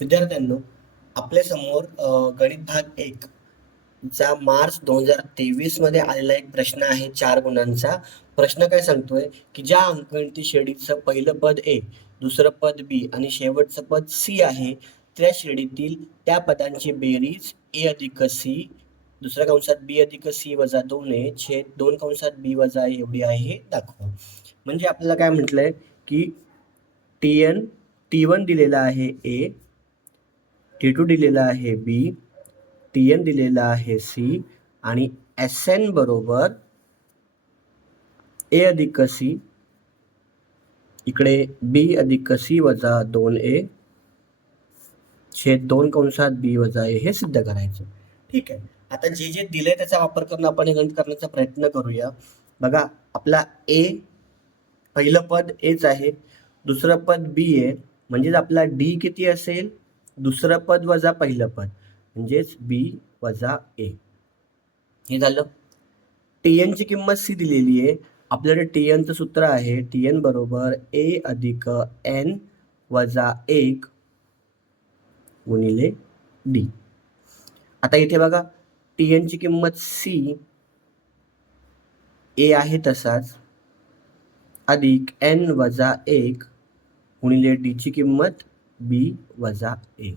विद्यार्थ्यांनो, आपल्या समोर गणित भाग 1 चा मार्च 2023 मध्ये आलेला एक प्रश्न आहे 4 गुणांचा. प्रश्न काय सांगतोय की ज्या अंकगणिती श्रेणीचं पहिलं पद ए, दुसरं पद बी आणि शेवटचं पद सी आहे, त्या श्रेणीतील त्या पदांची बेरीज ए अधिक सी दुसऱ्या कंसात बी अधिक सी वजा 2a छेद 2 कंसात बी वजा a एवढी आहे हे दाखवा. म्हणजे आपल्याला काय म्हटलंय की T1 दिलेला आहे ए, T2 दिलेला आहे बी, TN दिलेला आहे सी आणि SN बरोबर ए अधिक सी, इकडे बी अधिक सी वजा 2a छेद 2 कंसात बी वजा ए हे सिद्ध करायचं. ठीक आहे. आता जे जे दिलंय त्याचा वापर करून आपण हे गणित करण्याचा प्रयत्न करूया. बघा, आपला ए पहिलं पद एच आहे, दुसरं पद बी आहे, म्हणजेच आपला डी किती असेल, दुसरं पद वजा पहिलं पद म्हणजेच बी वजा ए. हे झालं. टीएन ची किंमत सी दिलेली आहे. आपल्याकडे टीएनचं सूत्र आहे टीएन बरोबर ए अधिक एन वजा 1 गुणिले डी. आता इथे बघा, टीएन ची किंमत सी ए आहे तसाच अधिक एन वजा 1 गुणिले डी ची किंमत बी वजा ए,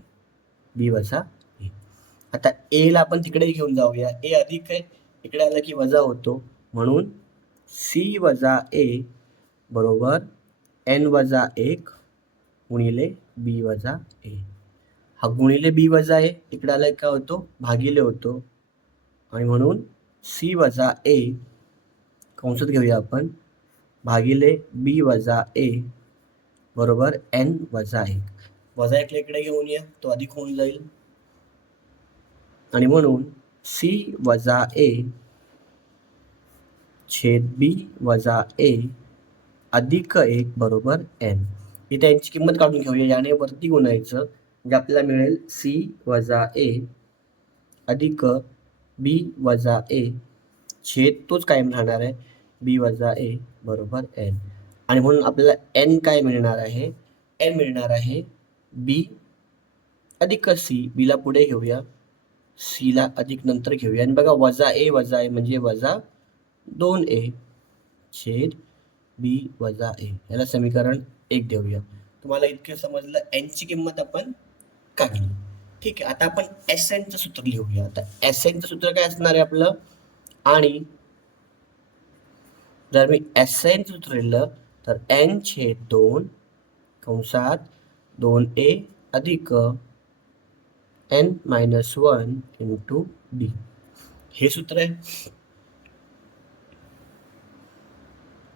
बी वजा ए. आता ए ला आपण तिकडे घेऊन जाऊया, ए अधिक आहे, इकडे आलं की वजा होतो, म्हणून सी वजा ए बरोबर एन वजा 1 गुणिले बी वजा ए. हा गुणिले बी वजा ए इकडे आला काय होतो, भागिले होतो, आणि म्हणून सी वजा ए कंसात घेऊया आपण भागिले बी वजा ए बरोबर एन वजा 1. वजा 1 इकडे घेऊन या, तो अधिक होऊन जाईल, आणि म्हणून सी वजा ए छेद बी वजा ए अधिक 1 बरोबर एन. इथे यांची किंमत काढून घेऊया, याने वरती गुणायचं म्हणजे आपल्याला मिळेल सी वजा ए अधिक बी वजा ए छेद तोच कायम राहणार आहे बी वजा ए बरोबर एन. आणि म्हणून आपल्याला एन काय मिळणार आहे, एन मिळणार आहे बी अधिक सी. बीला पुढे घेऊया, सीला अधिक नंतर घेऊया, आणि बघा वजा ए म्हणजे वजा 2a छेद बी वजा ए, याला समीकरण 1 देऊया. तुम्हाला इतके समजलं, एन ची किंमत आपण काढली. ठीक आहे. आता आपण एस एनचं सूत्र लिहूया. आता एस एनचं सूत्र काय असणार आहे आपलं, आणि जर मी एस एनचं सूत्र लिहिलं तर एन छेद 2 कंसात 2a अधिक एन मायनस 1 इंटू डी, हे सूत्र आहे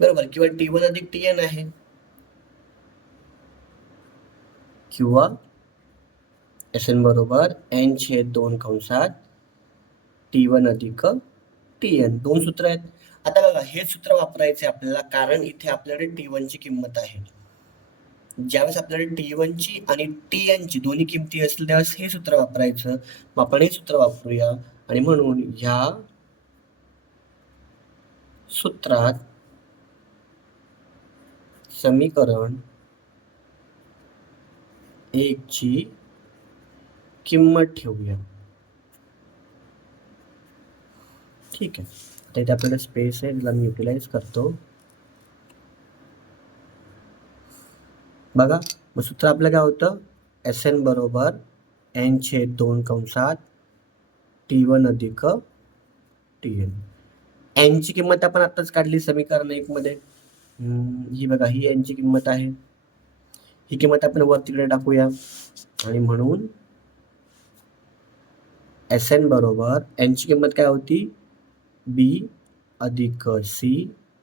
बरोबर. किंवा T1 अधिक TN आहे, किंवा SN बरोबर एन छेद 2 कंसात T1 अधिक TN, दोन सूत्र आहेत. आता बघा, हे सूत्र वापरायचे आपल्याला, कारण इथे आपल्याकडे T1 ची किंमत आहे. ज्यावेळेस आपल्याकडे T1 ची आणि TN ची दोन्ही किमती असतील त्यावेळेस हे सूत्र वापरायचं. मग आपण हे सूत्र वापरूया, आणि म्हणून ह्या सूत्रात समीकरण 1 ची किंमत ठेवूया. ठीक आहे. आता इथे आपल्याला स्पेस आहे, तिला मी युटिलाइज करतो. बघा, मग सूत्र आपलं काय होतं, एस एन बरोबर एन छेद 2 कंसात T1 अधिक TN. एन ची किंमत आपण आताच काढली समीकरण 1 मध्ये. ही बघा, ही एन ची किंमत आहे, ही किंमत आपण वर तिकडे टाकूया, आणि म्हणून एस एन बरोबर एन ची किंमत काय होती, बी अधिक सी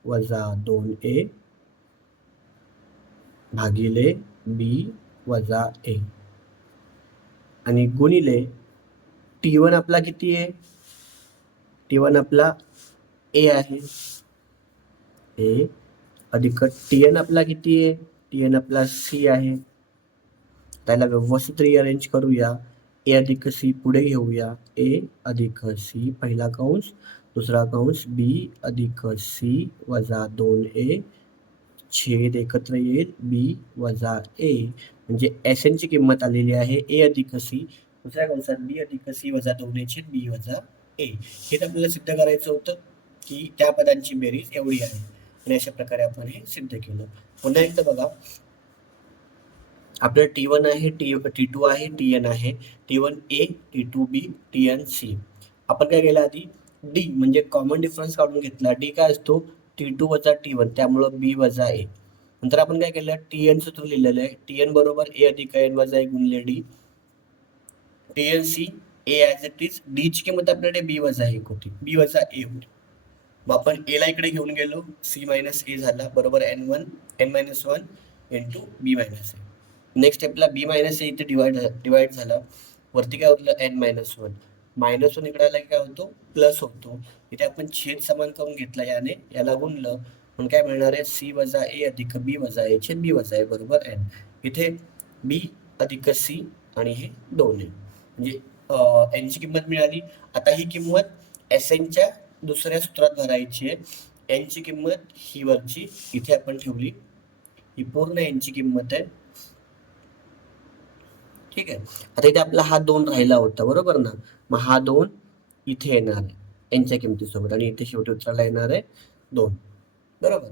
वजा 2a भागिले बी वजा ए, आणि गुणिले T1 आपला किती आहे, T1 आपला ए आहे, ए अधिक TN आपला किती आहे, TN आपला सी आहे. त्याला व्यवस्थित रिअरेंज करूया. ए अधिक सी पुढे घेऊया, ए अधिक सी पहिला कंस, दुसरा कंस बी अधिक सी वजा 2a छेद एकत्र येईल बी वजा ए, म्हणजे एस एन ची किंमत आलेली आहे ए अधिक सी दुसऱ्या कंसात बी अधिक सी वजा 2 छेद बी वजा ए. हे तर आपल्याला सिद्ध करायचं होतं की त्या पदांची बेरीज एवढी आहे आणि अशा प्रकारे आपण हे सिद्ध केलं. पुन्हा एकदा बघा, आपलं T1 आहे, T2 आहे, TN आहे, T1 A, T2 B, TN C. आपण काय केलं आधी D म्हणजे कॉमन डिफरन्स काढून घेतला. D काय असतो T2 वजा T1 त्यामुळं B वजा A. नंतर आपण काय केलं TN सूत्र लिहिलेलं आहे. TN बरोबर A अधिक N वजा 1 गुणिले D. TN C A as it is. D ची किंमत आपल्याकडे B वजा 1 होती, B वजा A होती. मग आपण A ला इकडे घेऊन गेलो, C मायनस A झाला बरोबर N minus 1 into B minus A. Next स्टेपला बी मायनस ए इथे डिवाइड झाला, वरती काय उरलं एन मायनस 1. मायनस 1 इकडे आला काय होतो प्लस होतो. इथे आपण छेद समान करून घेतला, याने याला गुणलं म्हणून काय मिळणार आहे सी वजा ए अधिक बी वजा ए छेद बी वजा ए बरोबर एन. इथे बी अधिक सी आणि हे 2 आहे म्हणजे एन ची किंमत मिळाली. आता ही किंमत एस एन च्या दुसऱ्या सूत्रात भरायची आहे. एन ची किंमत ही वरची इथे आपण ठेवली, ही पूर्ण एन ची किंमत आहे. ठीक आहे. आता इथे आपला हा 2 राहिला होता बरोबर ना, मग हा 2 इथे येणार आहे यांच्या किमतीसोबत आणि इथे शेवटी उत्तराला येणार आहे 2 बरोबर.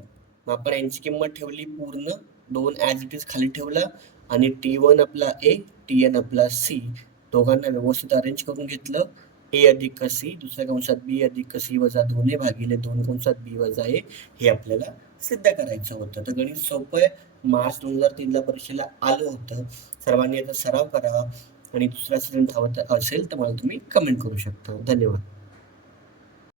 मग आपण यांची किंमत ठेवली पूर्ण 2 ॲज इट इज खाली ठेवला आणि T1 आपला ए TN आपला सी दोघांना व्यवस्थित अरेंज करून घेतलं. ए अधिक सी दुसऱ्या कंसात बी अधिक सी वजा 2 भागिले 2 कंसात बी वजा ए हे आपल्याला सिद्ध करायचं होतं. तर गणित सोपं आहे. मार्च 2003 ला परीक्षेला आलं होतं. सर्वांनी याचा सराव करा आणि दुसरा स्टुडंट हवं असेल तर मला तुम्ही कमेंट करू शकता. धन्यवाद.